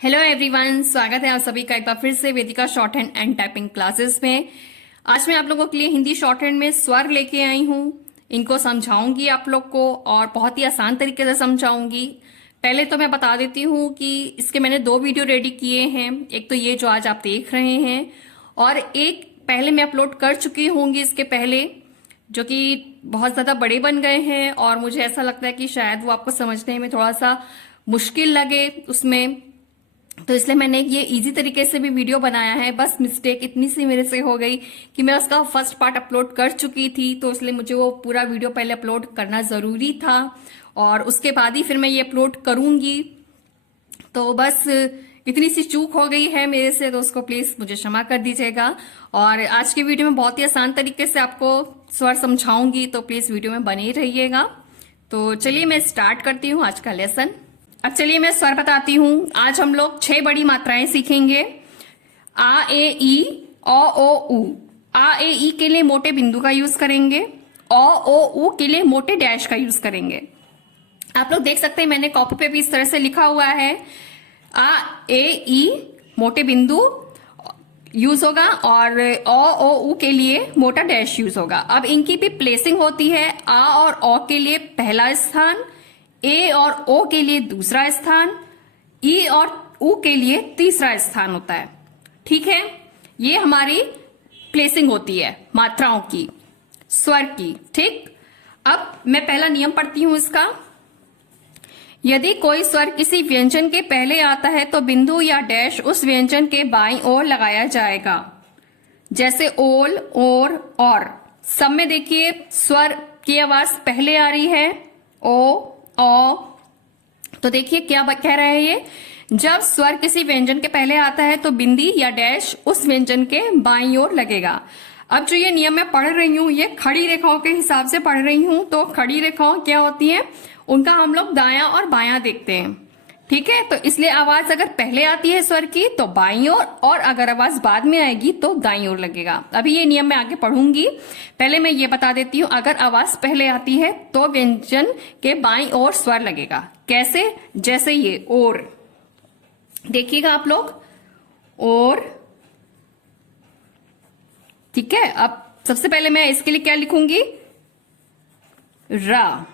Hello everyone, स्वागत है आप सभी का एक बार फिर से Vedika shorthand and typing classes में। आज मैं आप लोगों के लिए हिंदी शॉर्ट हैंड में स्वर लेके आई हूँ। इनको समझाऊंगी आप लोग को और बहुत ही आसान तरीके से समझाऊंगी। पहले तो मैं बता देती हूँ कि इसके मैंने 2 वीडियो रेडी किए हैं। एक तो ये जो आज आप देख रहे हैं और एक पहले मैं अपलोड कर चुकी होंगी इसके पहले, जो कि बहुत ज्यादा बड़े बन गए हैं और मुझे ऐसा लगता है कि शायद वो आपको समझने में थोड़ा सा मुश्किल लगे उसमें, तो इसलिए मैंने ये इजी तरीके से भी वीडियो बनाया है। बस मिस्टेक इतनी सी मेरे से हो गई कि मैं उसका फर्स्ट पार्ट अपलोड कर चुकी थी, तो इसलिए मुझे वो पूरा वीडियो पहले अपलोड करना जरूरी था और उसके बाद ही फिर मैं ये अपलोड करूंगी। तो बस इतनी सी चूक हो गई है मेरे से, तो उसको प्लीज मुझे क्षमा कर दीजिएगा। और आज की वीडियो में बहुत ही आसान तरीके से आपको स्वर समझाऊंगी, तो प्लीज वीडियो में बने रहिएगा। तो चलिए मैं स्टार्ट करती हूँ आज का लेसन। अब चलिए मैं स्वर बताती हूँ। आज हम लोग 6 बड़ी मात्राएं सीखेंगे। आ ए ई ओ उ। आ ए ई के लिए मोटे बिंदु का यूज करेंगे। ओ उ के लिए मोटे डैश का यूज करेंगे। आप लोग देख सकते हैं मैंने कॉपी पे भी इस तरह से लिखा हुआ है। आ ए ई मोटे बिंदु यूज होगा और ओ उ के लिए मोटा डैश यूज होगा। अब इनकी भी प्लेसिंग होती है। आ और ओ के लिए पहला स्थान, ए और ओ के लिए दूसरा स्थान, ई और उ के लिए तीसरा स्थान होता है। ठीक है, ये हमारी प्लेसिंग होती है मात्राओं की, स्वर की। ठीक, अब मैं पहला नियम पढ़ती हूं इसका। यदि कोई स्वर किसी व्यंजन के पहले आता है तो बिंदु या डैश उस व्यंजन के बाईं ओर लगाया जाएगा, जैसे ओल, और। सब में देखिए स्वर की आवाज पहले आ रही है, ओ। तो देखिए क्या कह रहा है ये, जब स्वर किसी व्यंजन के पहले आता है तो बिंदी या डैश उस व्यंजन के बाईं ओर लगेगा। अब जो ये नियम मैं पढ़ रही हूं ये खड़ी रेखाओं के हिसाब से पढ़ रही हूं, तो खड़ी रेखाओं क्या होती हैं, उनका हम लोग दायां और बायां देखते हैं। ठीक है, तो इसलिए आवाज अगर पहले आती है स्वर की तो बाईं ओर, और अगर आवाज बाद में आएगी तो दाईं ओर लगेगा। अभी ये नियम मैं आगे पढ़ूंगी, पहले मैं ये बता देती हूं। अगर आवाज पहले आती है तो व्यंजन के बाईं ओर स्वर लगेगा। कैसे? जैसे ये और, देखिएगा आप लोग, और। ठीक है, अब सबसे पहले मैं इसके लिए क्या लिखूंगी, रा।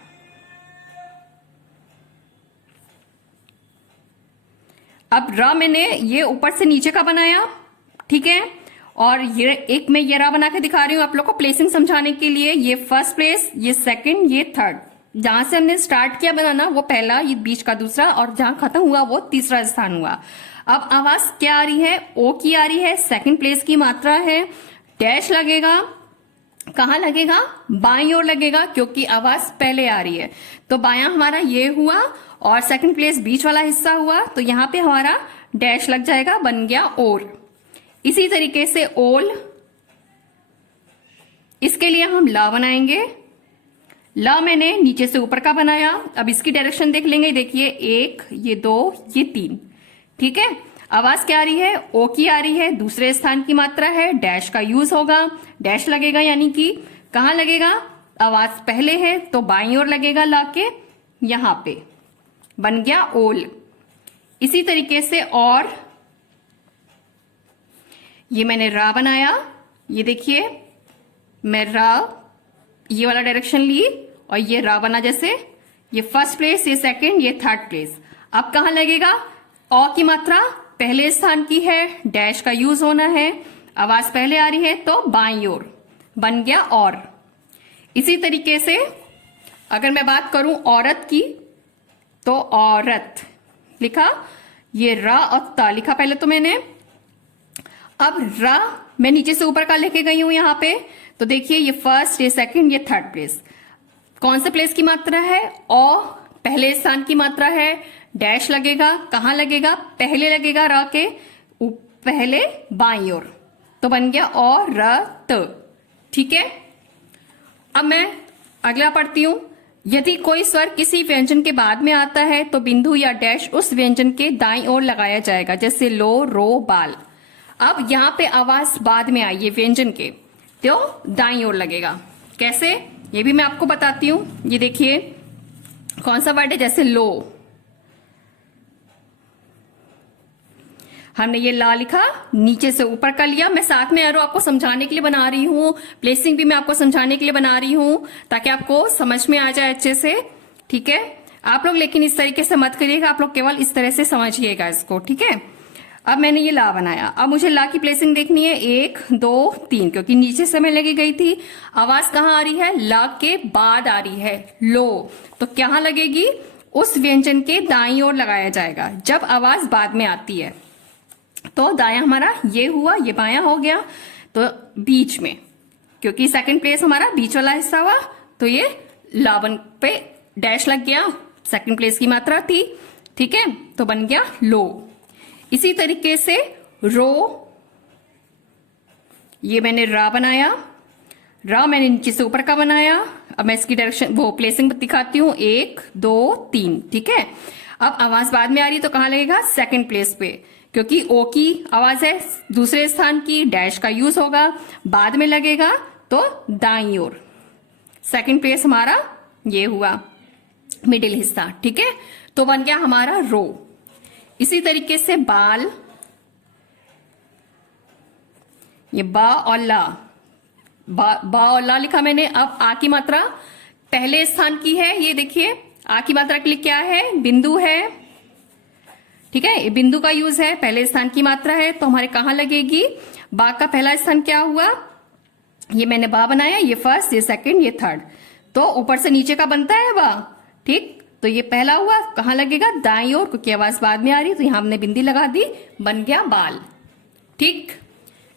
अब रा मैंने ये ऊपर से नीचे का बनाया, ठीक है, और ये एक मैं ये रा बना के दिखा रही हूं आप लोग को प्लेसिंग समझाने के लिए। ये फर्स्ट प्लेस, ये सेकंड, ये थर्ड। जहां से हमने स्टार्ट किया बनाना वो पहला, ये बीच का दूसरा, और जहां खत्म हुआ वो तीसरा स्थान हुआ। अब आवाज क्या आ रही है, ओ की आ रही है, सेकंड प्लेस की मात्रा है। डैश लगेगा, कहां लगेगा, बाईं ओर लगेगा, क्योंकि आवाज पहले आ रही है। तो बायां हमारा ये हुआ और सेकंड प्लेस बीच वाला हिस्सा हुआ, तो यहां पे हमारा डैश लग जाएगा, बन गया और। इसी तरीके से ओल, इसके लिए हम ला बनाएंगे। ला मैंने नीचे से ऊपर का बनाया। अब इसकी डायरेक्शन देख लेंगे, देखिए 1, ये 2, ये 3। ठीक है, आवाज क्या आ रही है, ओ की आ रही है, दूसरे स्थान की मात्रा है, डैश का यूज होगा, डैश लगेगा, यानी कि कहां लगेगा, आवाज पहले है तो बाईं ओर लगेगा, लाके यहां पे बन गया ओल। इसी तरीके से और, ये मैंने रा बनाया, ये देखिए मैं रा ये वाला डायरेक्शन ली और ये रा बना, जैसे ये फर्स्ट प्लेस, ये सेकंड, ये थर्ड प्लेस। अब कहां लगेगा, ओ की मात्रा पहले स्थान की है, डैश का यूज होना है, आवाज पहले आ रही है तो बाईं ओर, बन गया और। इसी तरीके से अगर मैं बात करूं औरत की, तो औरत लिखा, ये रा और ता लिखा पहले तो मैंने। अब रा मैं नीचे से ऊपर का लेके गई हूं यहां पे, तो देखिए ये फर्स्ट, ये सेकंड, ये थर्ड प्लेस। कौन से प्लेस की मात्रा है, ओ पहले स्थान की मात्रा है, डैश लगेगा, कहां लगेगा, पहले लगेगा, रा के पहले बाईं ओर, तो बन गया औरत। ठीक है, अब मैं अगला पढ़ती हूं। यदि कोई स्वर किसी व्यंजन के बाद में आता है तो बिंदु या डैश उस व्यंजन के दाईं ओर लगाया जाएगा, जैसे लो, रो, बाल। अब यहां पे आवाज बाद में आई है व्यंजन के, तो दाईं ओर लगेगा। कैसे, ये भी मैं आपको बताती हूं। ये देखिए कौन सा वर्ड है, जैसे लो, हमने ये ला लिखा, नीचे से ऊपर का लिया। मैं साथ में एरो आपको समझाने के लिए बना रही हूँ, प्लेसिंग भी मैं आपको समझाने के लिए बना रही हूँ ताकि आपको समझ में आ जाए अच्छे से। ठीक है, आप लोग लेकिन इस तरीके से मत करिएगा, आप लोग केवल इस तरह से समझिएगा इसको। ठीक है, अब मैंने ये ला बनाया, अब मुझे ला की प्लेसिंग देखनी है 1 2 3, क्योंकि नीचे से मैं लगी गई थी। आवाज कहाँ आ रही है? ला के बाद आ रही है, लो। तो कहाँ लगेगी? उस व्यंजन के दाईं ओर लगाया जाएगा जब आवाज बाद में आती है। तो दाया हमारा ये हुआ, ये बाया हो गया, तो बीच में, क्योंकि सेकंड प्लेस हमारा बीच वाला हिस्सा हुआ, तो ये लावन पे डैश लग गया, सेकंड प्लेस की मात्रा थी। ठीक है, तो बन गया लो। इसी तरीके से रो, ये मैंने रा बनाया, रा मैंने नीचे से ऊपर का बनाया। अब मैं इसकी डायरेक्शन वो प्लेसिंग दिखाती हूं, 1 2 3। ठीक है, अब आवाज बाद में आ रही है तो कहां लगेगा? सेकंड प्लेस पे, क्योंकि ओ की आवाज है दूसरे स्थान की, डैश का यूज होगा, बाद में लगेगा तो दाईं ओर। सेकंड प्लेस हमारा ये हुआ, मिडिल हिस्सा। ठीक है, तो बन गया हमारा रो। इसी तरीके से बाल, ये बा और ला, बा और ला लिखा मैंने। अब आ की मात्रा पहले स्थान की है, ये देखिए आ की मात्रा के लिए क्या है? बिंदु है। ठीक है, ये बिंदु का यूज है, पहले स्थान की मात्रा है, तो हमारे कहां लगेगी? बा का पहला स्थान क्या हुआ? ये मैंने बा बनाया, ये फर्स्ट, ये सेकंड, ये थर्ड, तो ऊपर से नीचे का बनता है बा। ठीक, तो ये पहला हुआ, कहां लगेगा? दाईं ओर, क्योंकि आवाज बाद में आ रही है, तो यहां हमने बिंदी लगा दी, बन गया बाल। ठीक,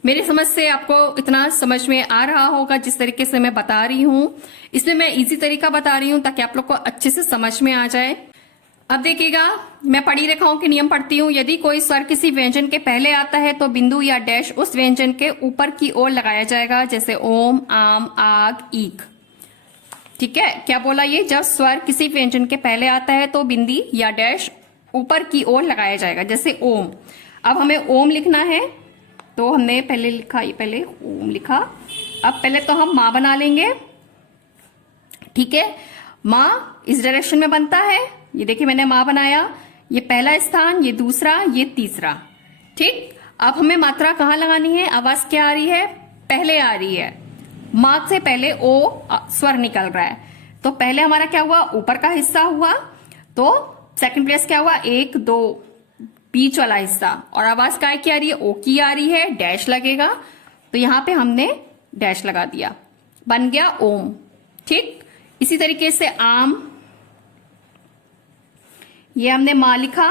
मेरी समझ से आपको इतना समझ में आ रहा होगा जिस तरीके से मैं बता रही हूं। इसमें मैं इजी तरीका बता रही हूं ताकि आप लोग को अच्छे से समझ में आ जाए। अब देखिएगा, मैं पढ़ी रेखाओं के नियम पढ़ती हूं। यदि कोई स्वर किसी व्यंजन के पहले आता है तो बिंदु या डैश उस व्यंजन के ऊपर की ओर लगाया जाएगा, जैसे ओम, आम, आग, ईक। ठीक है, क्या बोला ये? जब स्वर किसी व्यंजन के पहले आता है तो बिंदी या डैश ऊपर की ओर लगाया जाएगा, जैसे ओम। अब हमें ओम लिखना है, तो हमने पहले लिखा, ये पहले ओम लिखा। अब पहले तो हम माँ बना लेंगे। ठीक है, माँ इस डायरेक्शन में बनता है, ये देखिए मैंने माँ बनाया, ये पहला स्थान, ये दूसरा, ये तीसरा। ठीक, अब हमें मात्रा कहाँ लगानी है? आवाज क्या आ रही है? पहले आ रही है, माँ से पहले ओ स्वर निकल रहा है, तो पहले हमारा क्या हुआ? ऊपर का हिस्सा हुआ, तो सेकंड प्लेस क्या हुआ? 1 2, बीच वाला हिस्सा, और आवाज काय की आ रही है? ओ की आ रही है, डैश लगेगा, तो यहां पे हमने डैश लगा दिया, बन गया ओम। ठीक, इसी तरीके से आम, ये हमने माँ लिखा।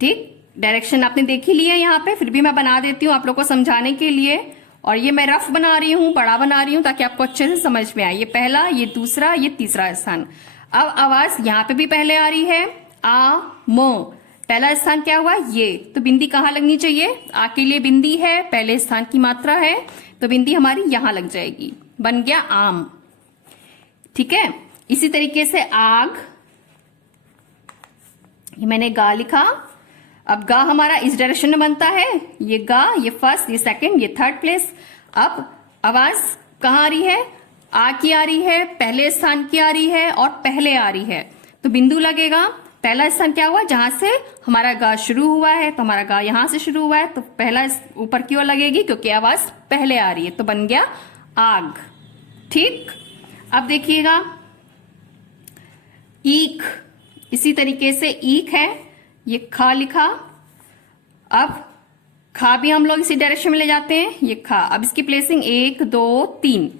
ठीक, डायरेक्शन आपने देख ही लिया यहाँ पे, फिर भी मैं बना देती हूँ आप लोग को समझाने के लिए। और ये मैं रफ बना रही हूँ, बड़ा बना रही हूँ ताकि आपको अच्छे से समझ में आए। ये पहला, ये दूसरा, ये तीसरा स्थान। अब आवाज यहाँ पे भी पहले आ रही है, आ म, पहला स्थान क्या हुआ? ये, तो बिंदी कहाँ लगनी चाहिए? आ के लिए बिंदी है, पहले स्थान की मात्रा है, तो बिंदी हमारी यहां लग जाएगी, बन गया आम। ठीक है, इसी तरीके से आग, ये मैंने गा लिखा। अब गा हमारा इस डायरेक्शन में बनता है, ये गा, ये फर्स्ट, ये सेकंड, ये थर्ड प्लेस। अब आवाज कहाँ आ रही है? आ की आ रही है, पहले स्थान की आ रही है, और पहले आ रही है, तो बिंदु लगेगा। पहला स्थान क्या हुआ? जहां से हमारा गा शुरू हुआ है, तो हमारा गा यहां से शुरू हुआ है, तो पहला ऊपर की ओर लगेगी क्योंकि आवाज पहले आ रही है, तो बन गया आग। ठीक, अब देखिएगा ईख, इसी तरीके से ईख है, ये खा लिखा। अब खा भी हम लोग इसी डायरेक्शन में ले जाते हैं, ये खा। अब इसकी प्लेसिंग 1 2 3।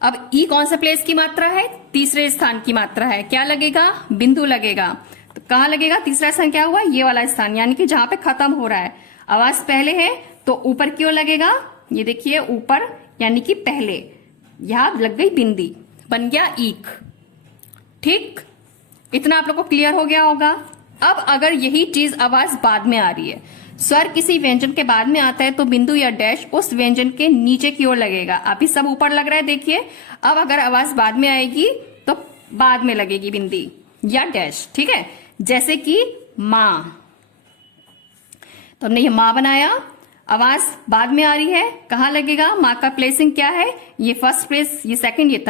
अब ई कौन सा प्लेस की मात्रा है? तीसरे स्थान की मात्रा है, क्या लगेगा? बिंदु लगेगा, तो कहां लगेगा? तीसरा स्थान क्या हुआ? ये वाला स्थान, यानी कि जहां पे खत्म हो रहा है। आवाज पहले है तो ऊपर क्यों लगेगा? ये देखिए ऊपर, यानी कि पहले, यहां लग गई बिंदी, बन गया ईख। ठीक, इतना आप लोग को क्लियर हो गया होगा। अब अगर यही चीज आवाज बाद में आ रही है, स्वर किसी व्यंजन के बाद में आता है, तो बिंदु या डैश उस व्यंजन के नीचे की ओर लगेगा। अभी सब ऊपर लग रहा है, देखिए। अब अगर आवाज बाद में आएगी तो बाद में लगेगी बिंदी या डैश। ठीक है, जैसे कि मां, तो हमने ये मां बनाया, आवाज बाद में आ रही है, कहां लगेगा? मां का प्लेसिंग क्या है? ये फर्स्ट प्लेस, ये सेकंड, ये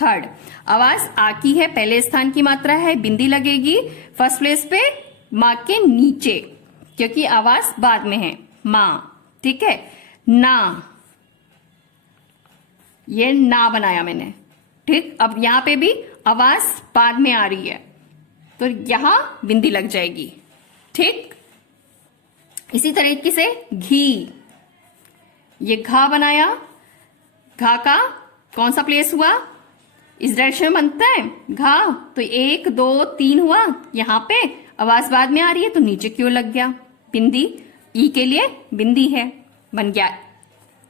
थर्ड। आवाज आ की है, पहले स्थान की मात्रा है, बिंदी लगेगी फर्स्ट प्लेस पे, मां के नीचे, क्योंकि आवाज बाद में है, माँ, ठीक है। ना, ये ना बनाया मैंने, ठीक। अब यहां पे भी आवाज बाद में आ रही है तो यहां बिंदी लग जाएगी, ठीक। इसी तरीके से घी, ये घा बनाया, घा का कौन सा प्लेस हुआ, इस डायरेक्शन में बनता है घा, तो 1 2 3 हुआ, यहां पे आवाज बाद में आ रही है तो नीचे क्यों लग गया, बिंदी, ई के लिए बिंदी है, बन गया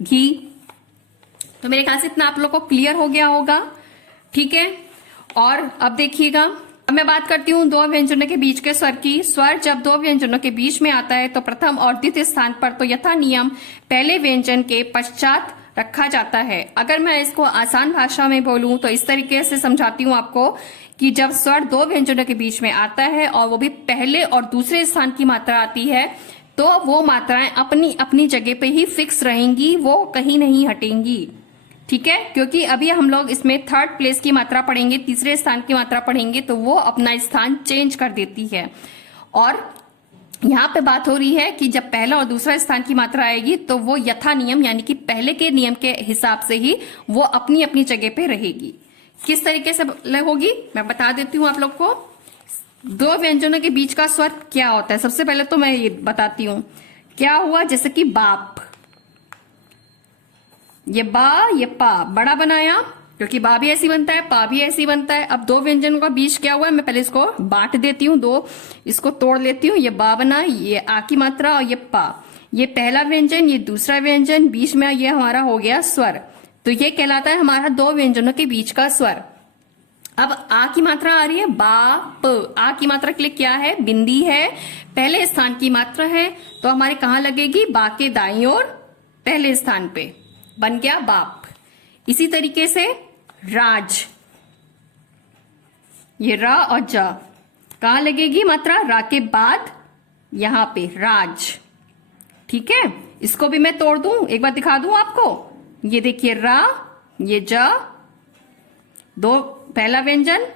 घी। तो मेरे ख्याल से इतना आप लोग को क्लियर हो गया होगा, ठीक है। और अब देखिएगा, अब मैं बात करती हूँ दो व्यंजनों के बीच के स्वर की। स्वर जब दो व्यंजनों के बीच में आता है तो प्रथम और द्वितीय स्थान पर तो यथा नियम पहले व्यंजन के पश्चात रखा जाता है। अगर मैं इसको आसान भाषा में बोलूं तो इस तरीके से समझाती हूँ आपको कि जब स्वर दो व्यंजनों के बीच में आता है और वो भी पहले और दूसरे स्थान की मात्रा आती है तो वो मात्राएं अपनी अपनी जगह पे ही फिक्स रहेंगी, वो कहीं नहीं हटेंगी, ठीक है। क्योंकि अभी हम लोग इसमें थर्ड प्लेस की मात्रा पढ़ेंगे, तीसरे स्थान की मात्रा पढ़ेंगे तो वो अपना स्थान चेंज कर देती है। और यहाँ पे बात हो रही है कि जब पहला और दूसरा स्थान की मात्रा आएगी तो वो यथा नियम यानी कि पहले के नियम के हिसाब से ही वो अपनी अपनी जगह पे रहेगी। किस तरीके से होगी मैं बता देती हूँ आप लोग को। दो व्यंजनों के बीच का स्वर क्या होता है, सबसे पहले तो मैं ये बताती हूँ क्या हुआ। जैसे कि बाप, ये बा ये पा, बड़ा बनाया क्योंकि बा भी ऐसी बनता है, पा भी ऐसी बनता है। अब दो व्यंजनों का बीच क्या हुआ है, मैं पहले इसको बांट देती हूँ, दो इसको तोड़ लेती हूँ। ये बा बना, ये आ की मात्रा और ये पा, ये पहला व्यंजन, ये दूसरा व्यंजन, बीच में ये हमारा हो गया स्वर। तो ये कहलाता है हमारा दो व्यंजनों के बीच का स्वर। अब आ की मात्रा आ रही है बा प, आ की मात्रा के लिए क्या है, बिंदी है, पहले स्थान की मात्रा है तो हमारे कहाँ लगेगी, बा के दाईं ओर पहले स्थान पे, बन गया बाप। इसी तरीके से राज, ये रा और जा कहां लगेगी मात्रा, रा के बाद यहां पे राज, ठीक है। इसको भी मैं तोड़ दूं, एक बार दिखा दूं आपको। ये देखिए रा, ये जा, दो पहला व्यंजन,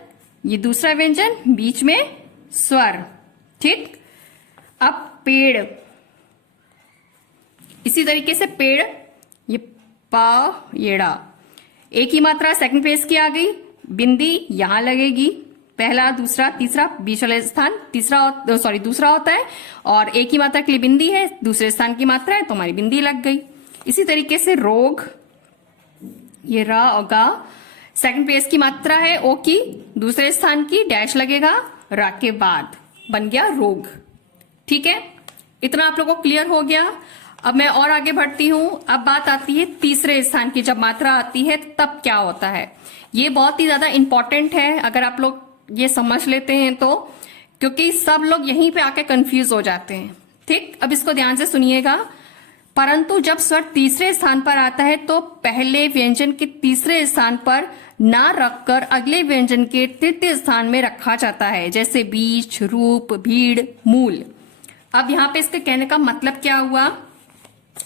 ये दूसरा व्यंजन, बीच में स्वर, ठीक। अब पेड़, इसी तरीके से पेड़, ये पा ये ड़ा, एक ही मात्रा सेकंड प्लेस की आ गई, बिंदी यहां लगेगी, पहला दूसरा तीसरा बीच वाला स्थान तीसरा सॉरी दूसरा होता है और एक ही मात्रा के लिए बिंदी है, दूसरे स्थान की मात्रा है तो हमारी बिंदी लग गई। इसी तरीके से रोग, ये रा और गा, सेकंड प्लेस की मात्रा है ओ की, दूसरे स्थान की डैश लगेगा रा के बाद, बन गया रोग, ठीक है। इतना आप लोगों को क्लियर हो गया। अब मैं और आगे बढ़ती हूं। अब बात आती है तीसरे स्थान की, जब मात्रा आती है तब क्या होता है। ये बहुत ही ज्यादा इंपॉर्टेंट है अगर आप लोग ये समझ लेते हैं तो, क्योंकि सब लोग यहीं पे आके कंफ्यूज हो जाते हैं, ठीक। अब इसको ध्यान से सुनिएगा। परंतु जब स्वर तीसरे स्थान पर आता है तो पहले व्यंजन के तीसरे स्थान पर ना रखकर अगले व्यंजन के तृतीय स्थान में रखा जाता है, जैसे बीच, रूप, भीड़, मूल। अब यहाँ पे इसके कहने का मतलब क्या हुआ,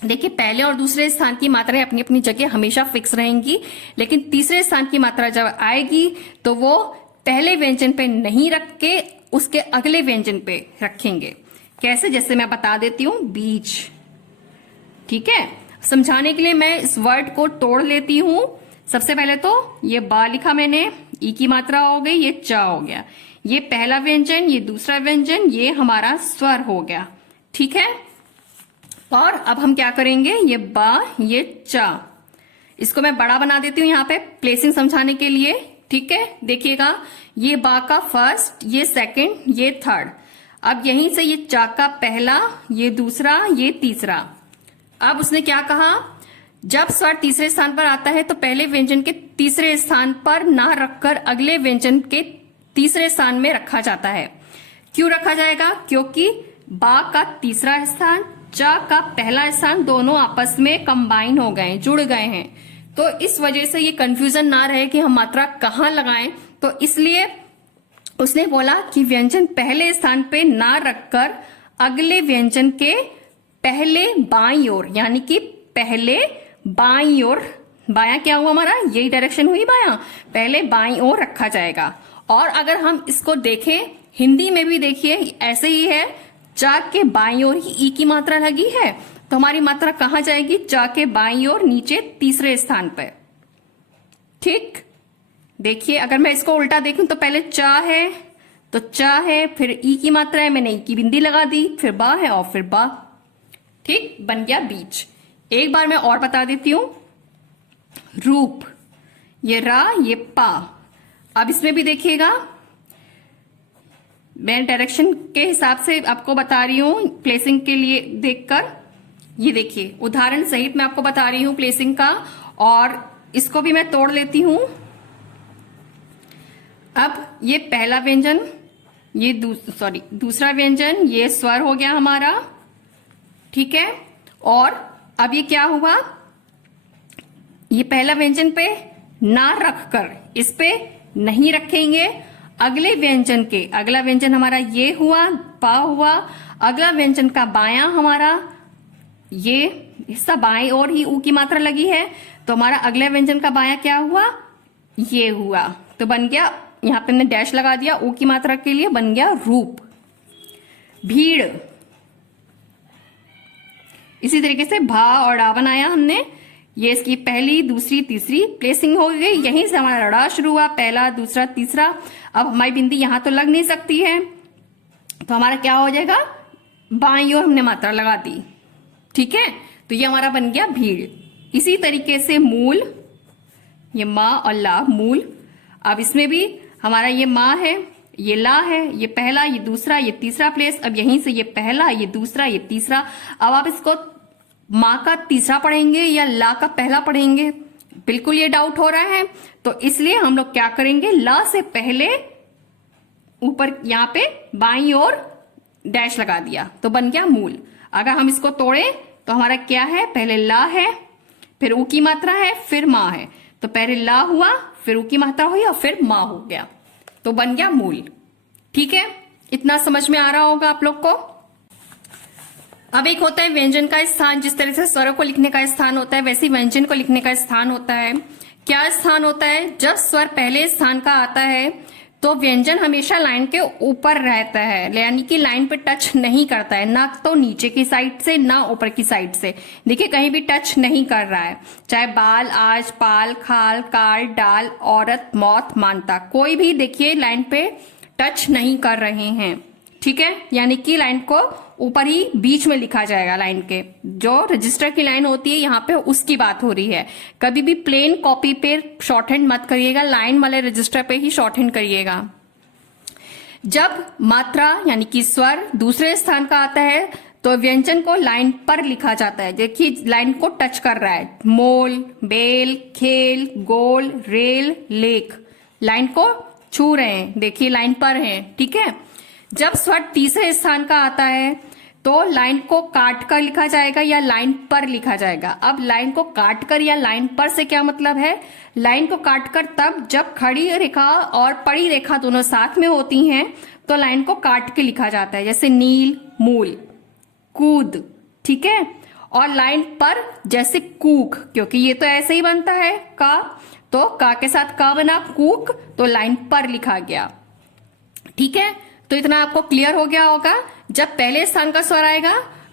देखिए पहले और दूसरे स्थान की मात्राएं अपनी अपनी जगह हमेशा फिक्स रहेंगी, लेकिन तीसरे स्थान की मात्रा जब आएगी तो वो पहले व्यंजन पे नहीं रख के उसके अगले व्यंजन पे रखेंगे। कैसे, जैसे मैं बता देती हूं, बीज, ठीक है। समझाने के लिए मैं इस वर्ड को तोड़ लेती हूं। सबसे पहले तो ये बा लिखा मैंने, ई की मात्रा हो गई, ये चा हो गया, ये पहला व्यंजन, ये दूसरा व्यंजन, ये हमारा स्वर हो गया, ठीक है। और अब हम क्या करेंगे, ये बा ये चा, इसको मैं बड़ा बना देती हूं यहाँ पे प्लेसिंग समझाने के लिए, ठीक है। देखिएगा ये बा का फर्स्ट, ये सेकंड, ये थर्ड। अब यहीं से ये चा का पहला, ये दूसरा, ये तीसरा। अब उसने क्या कहा, जब स्वर तीसरे स्थान पर आता है तो पहले व्यंजन के तीसरे स्थान पर ना रखकर अगले व्यंजन के तीसरे स्थान में रखा जाता है। क्यों रखा जाएगा, क्योंकि बा का तीसरा स्थान, चा का पहला स्थान दोनों आपस में कंबाइन हो गए, जुड़ गए हैं, तो इस वजह से ये कंफ्यूजन ना रहे कि हम मात्रा कहाँ लगाएं, तो इसलिए उसने बोला कि व्यंजन पहले स्थान पे ना रखकर अगले व्यंजन के पहले बाईं ओर, यानी कि पहले बाईं ओर, बायां क्या हुआ हमारा, यही डायरेक्शन हुई बायां, पहले बाईं ओर रखा जाएगा। और अगर हम इसको देखें हिंदी में भी देखिए ऐसे ही है, चा के बाईं ओर ही ई की मात्रा लगी है, तो हमारी मात्रा कहां जाएगी? चा के बाईं ओर नीचे तीसरे स्थान पर। ठीक, देखिए अगर मैं इसको उल्टा देखूं तो पहले चा है, तो चा है, फिर ई की मात्रा है, मैंने ई की बिंदी लगा दी, फिर बा है और फिर बा। ठीक, बन गया बीच। एक बार मैं और बता देती हूं, रूप, ये रा, ये पा। अब इसमें भी देखिएगा, मैं डायरेक्शन के हिसाब से आपको बता रही हूं प्लेसिंग के लिए देखकर। ये देखिए उदाहरण सहित मैं आपको बता रही हूं प्लेसिंग का, और इसको भी मैं तोड़ लेती हूं। अब ये पहला व्यंजन, ये दूसरा व्यंजन, ये स्वर हो गया हमारा। ठीक है, और अब ये क्या हुआ? ये पहला व्यंजन पे ना रखकर इस पे नहीं रखेंगे। अगले व्यंजन के, अगला व्यंजन हमारा ये हुआ, पा हुआ। अगला व्यंजन का बायां हमारा ये हिस्सा बाएं और ही ऊ की मात्रा लगी है, तो हमारा अगले व्यंजन का बायां क्या हुआ? ये हुआ। तो बन गया, यहां पे हमने डैश लगा दिया ऊ की मात्रा के लिए, बन गया रूप। भीड़, इसी तरीके से भा और डा बनाया हमने। ये इसकी पहली, दूसरी, तीसरी प्लेसिंग हो गई। यहीं से हमारा रड़ा शुरू हुआ, पहला, दूसरा, तीसरा। अब हमारी बिंदी यहां तो लग नहीं सकती है, तो हमारा क्या हो जाएगा? बाईं ओर हमने मात्रा लगा दी। ठीक है, तो ये हमारा बन गया भीड़। इसी तरीके से मूल, ये मा और ला, मूल। अब इसमें भी हमारा ये मा है, ये ला है, ये पहला, ये दूसरा, ये तीसरा प्लेस। अब यहीं से ये पहला, ये दूसरा, ये तीसरा। अब आप इसको माँ का तीसरा पढ़ेंगे या ला का पहला पढ़ेंगे, बिल्कुल ये डाउट हो रहा है। तो इसलिए हम लोग क्या करेंगे? ला से पहले ऊपर यहां पे बाईं ओर डैश लगा दिया, तो बन गया मूल। अगर हम इसको तोड़े तो हमारा क्या है? पहले ला है, फिर ऊ की मात्रा है, फिर माँ है। तो पहले ला हुआ, फिर ऊ की मात्रा हुई और फिर माँ हो गया, तो बन गया मूल। ठीक है, इतना समझ में आ रहा होगा आप लोग को। अब एक होता है व्यंजन का स्थान। जिस तरह से स्वरों को लिखने का स्थान होता है, वैसे व्यंजन को लिखने का स्थान होता है। क्या स्थान होता है? जब स्वर पहले स्थान का आता है तो व्यंजन हमेशा लाइन के ऊपर रहता है, यानी कि लाइन पे टच नहीं करता है, ना तो नीचे की साइड से ना ऊपर की साइड से। देखिए कहीं भी टच नहीं कर रहा है, चाहे बाल, आज, पाल, खाल, काल, डाल, औरत, मौत, मानता, कोई भी देखिए लाइन पे टच नहीं कर रहे हैं। ठीक है, यानी कि लाइन को ऊपर ही बीच में लिखा जाएगा। लाइन के जो रजिस्टर की लाइन होती है यहाँ पे उसकी बात हो रही है। कभी भी प्लेन कॉपी पे शॉर्ट हैंड मत करिएगा, लाइन वाले रजिस्टर पे ही शॉर्ट हैंड करिएगा। जब मात्रा यानी कि स्वर दूसरे स्थान का आता है तो व्यंजन को लाइन पर लिखा जाता है। देखिए लाइन को टच कर रहा है, मोल, बेल, खेल, गोल, रेल, लेख, लाइन को छू रहे हैं, देखिए लाइन पर हैं। ठीक है, जब स्वर तीसरे स्थान का आता है तो लाइन को काट कर लिखा जाएगा या लाइन पर लिखा जाएगा। अब लाइन को काट कर या लाइन पर से क्या मतलब है? लाइन को काट कर तब जब खड़ी रेखा और पड़ी रेखा दोनों साथ में होती हैं तो लाइन को काट के लिखा जाता है, जैसे नील, मूल, कूद। ठीक है, और लाइन पर जैसे कूक, क्योंकि ये तो ऐसे ही बनता है का, तो का के साथ का बना कूक, तो लाइन पर लिखा गया। ठीक है, तो इतना आपको क्लियर हो गया होगा। जब पहले स्थान का स्वर आएगा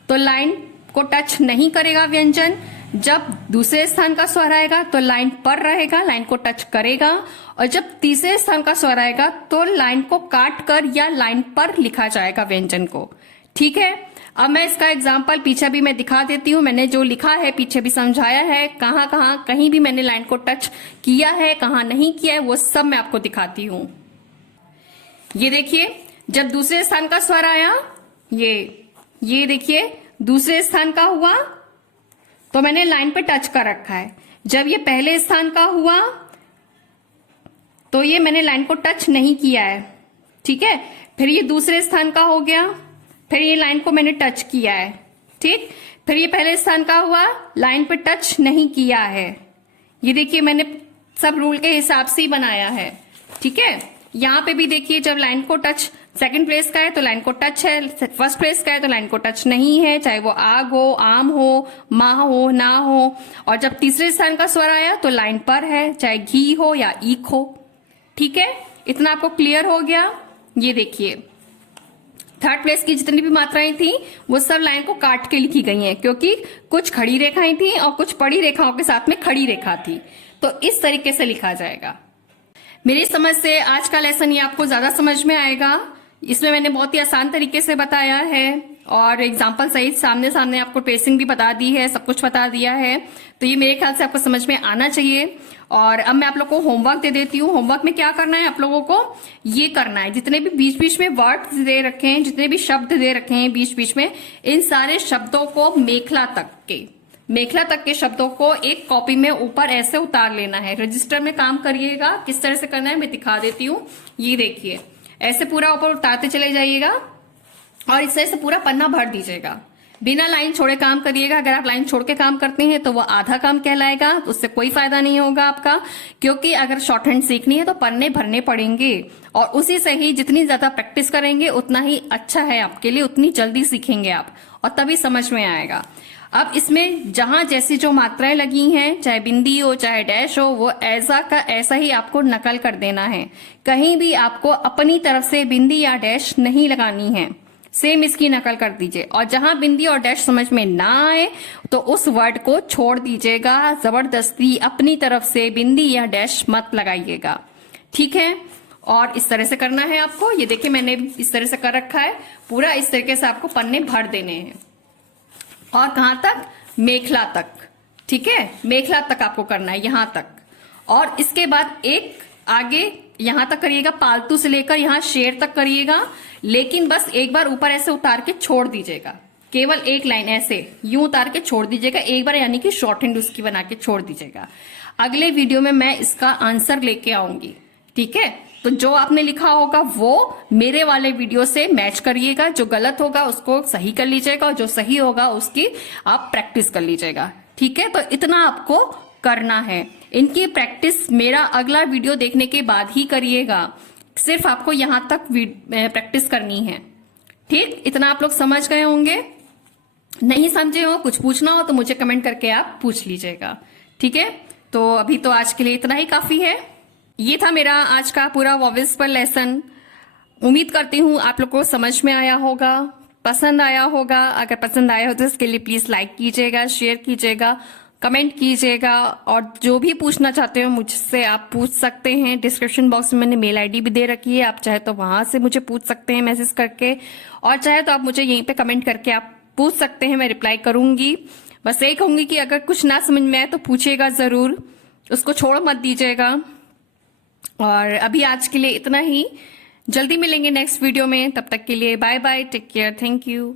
तो लाइन को टच नहीं करेगा व्यंजन, जब दूसरे स्थान का स्वर आएगा तो लाइन पर रहेगा, लाइन को टच करेगा, और जब तीसरे स्थान का स्वर आएगा तो लाइन को काट कर या लाइन पर लिखा जाएगा व्यंजन को। ठीक है, अब मैं इसका एग्जाम्पल पीछे भी मैं दिखा देती हूँ। मैंने जो लिखा है पीछे भी समझाया है, कहाँ कहाँ कहीं भी मैंने लाइन को टच किया है, कहाँ नहीं किया है, वो सब मैं आपको दिखाती हूँ। ये देखिए, जब दूसरे स्थान का स्वर आया, ये देखिए दूसरे स्थान का हुआ तो मैंने लाइन पे टच कर रखा है। जब ये पहले स्थान का हुआ तो ये मैंने लाइन को टच नहीं किया है। ठीक है, फिर ये दूसरे स्थान का हो गया, फिर ये लाइन को मैंने टच किया है। ठीक, फिर ये पहले स्थान का हुआ, लाइन पे टच नहीं किया है। ये देखिए मैंने सब रूल के हिसाब से ही बनाया है। ठीक है, यहां पे भी देखिए जब लाइन को टच सेकंड प्लेस का है तो लाइन को टच है, फर्स्ट प्लेस का है तो लाइन को टच नहीं है, चाहे वो आग हो, आम हो, माह हो, ना हो। और जब तीसरे स्थान का स्वर आया तो लाइन पर है, चाहे घी हो या ईख हो। ठीक है, इतना आपको क्लियर हो गया। ये देखिए थर्ड प्लेस की जितनी भी मात्राएं थी वो सब लाइन को काट के लिखी गई हैं, क्योंकि कुछ खड़ी रेखाएं थी और कुछ पड़ी रेखाओं के साथ में खड़ी रेखा थी। तो इस तरीके से लिखा जाएगा। मेरी समझ से आज का लेसन ये आपको ज्यादा समझ में आएगा। इसमें मैंने बहुत ही आसान तरीके से बताया है और एग्जाम्पल सहित सामने सामने आपको ट्रेसिंग भी बता दी है, सब कुछ बता दिया है। तो ये मेरे ख्याल से आपको समझ में आना चाहिए। और अब मैं आप लोगों को होमवर्क दे देती हूँ। होमवर्क में क्या करना है, आप लोगों को ये करना है, जितने भी बीच बीच में वर्ड दे रखे हैं, जितने भी शब्द दे रखे हैं बीच बीच में, इन सारे शब्दों को मेखला तक के शब्दों को एक कॉपी में ऊपर ऐसे उतार लेना है। रजिस्टर में काम करिएगा। किस तरह से करना है मैं दिखा देती हूँ। ये देखिए, ऐसे पूरा ऊपर उतारते चले जाइएगा और इस तरह से पूरा पन्ना भर दीजिएगा। बिना लाइन छोड़े काम करिएगा। अगर आप लाइन छोड़ के काम करते हैं तो वो आधा काम कहलाएगा, उससे कोई फायदा नहीं होगा आपका। क्योंकि अगर शॉर्ट हैंड सीखनी है तो पन्ने भरने पड़ेंगे और उसी से ही जितनी ज्यादा प्रैक्टिस करेंगे उतना ही अच्छा है आपके लिए, उतनी जल्दी सीखेंगे आप और तभी समझ में आएगा। अब इसमें जहां जैसी जो मात्राएं लगी हैं, चाहे बिंदी हो चाहे डैश हो, वो ऐसा का ऐसा ही आपको नकल कर देना है। कहीं भी आपको अपनी तरफ से बिंदी या डैश नहीं लगानी है, सेम इसकी नकल कर दीजिए। और जहां बिंदी और डैश समझ में ना आए तो उस वर्ड को छोड़ दीजिएगा। जबरदस्ती अपनी तरफ से बिंदी या डैश मत लगाइएगा, ठीक है। और इस तरह से करना है आपको। ये देखिए मैंने इस तरह से कर रखा है पूरा। इस तरीके से आपको पन्ने भर देने हैं। और कहां तक, मेखला तक, ठीक है। मेखला तक आपको करना है, यहां तक। और इसके बाद एक आगे यहां तक करिएगा, पालतू से लेकर यहां शेर तक करिएगा। लेकिन बस एक बार ऊपर ऐसे उतार के छोड़ दीजिएगा, केवल एक लाइन ऐसे यूं उतार के छोड़ दीजिएगा एक बार, यानी कि शॉर्ट हैंड उसकी बना के छोड़ दीजिएगा। अगले वीडियो में मैं इसका आंसर लेके आऊंगी, ठीक है। तो जो आपने लिखा होगा वो मेरे वाले वीडियो से मैच करिएगा। जो गलत होगा उसको सही कर लीजिएगा और जो सही होगा उसकी आप प्रैक्टिस कर लीजिएगा, ठीक है। तो इतना आपको करना है। इनकी प्रैक्टिस मेरा अगला वीडियो देखने के बाद ही करिएगा। सिर्फ आपको यहां तक प्रैक्टिस करनी है, ठीक। इतना आप लोग समझ गए होंगे। नहीं समझे हो, कुछ पूछना हो तो मुझे कमेंट करके आप पूछ लीजिएगा, ठीक है। तो अभी तो आज के लिए इतना ही काफी है। ये था मेरा आज का पूरा वॉवेल्स पर लेसन। उम्मीद करती हूँ आप लोग को समझ में आया होगा, पसंद आया होगा। अगर पसंद आया हो तो इसके लिए प्लीज लाइक कीजिएगा, शेयर कीजिएगा, कमेंट कीजिएगा। और जो भी पूछना चाहते हो मुझसे आप पूछ सकते हैं। डिस्क्रिप्शन बॉक्स में मैंने मेल आईडी भी दे रखी है, आप चाहे तो वहां से मुझे पूछ सकते हैं मैसेज करके, और चाहे तो आप मुझे यहीं पे कमेंट करके आप पूछ सकते हैं, मैं रिप्लाई करूंगी। बस यही कहूंगी कि अगर कुछ ना समझ में आए तो पूछिएगा जरूर, उसको छोड़ मत दीजिएगा। और अभी आज के लिए इतना ही। जल्दी मिलेंगे नेक्स्ट वीडियो में, तब तक के लिए bye bye, take care, thank you.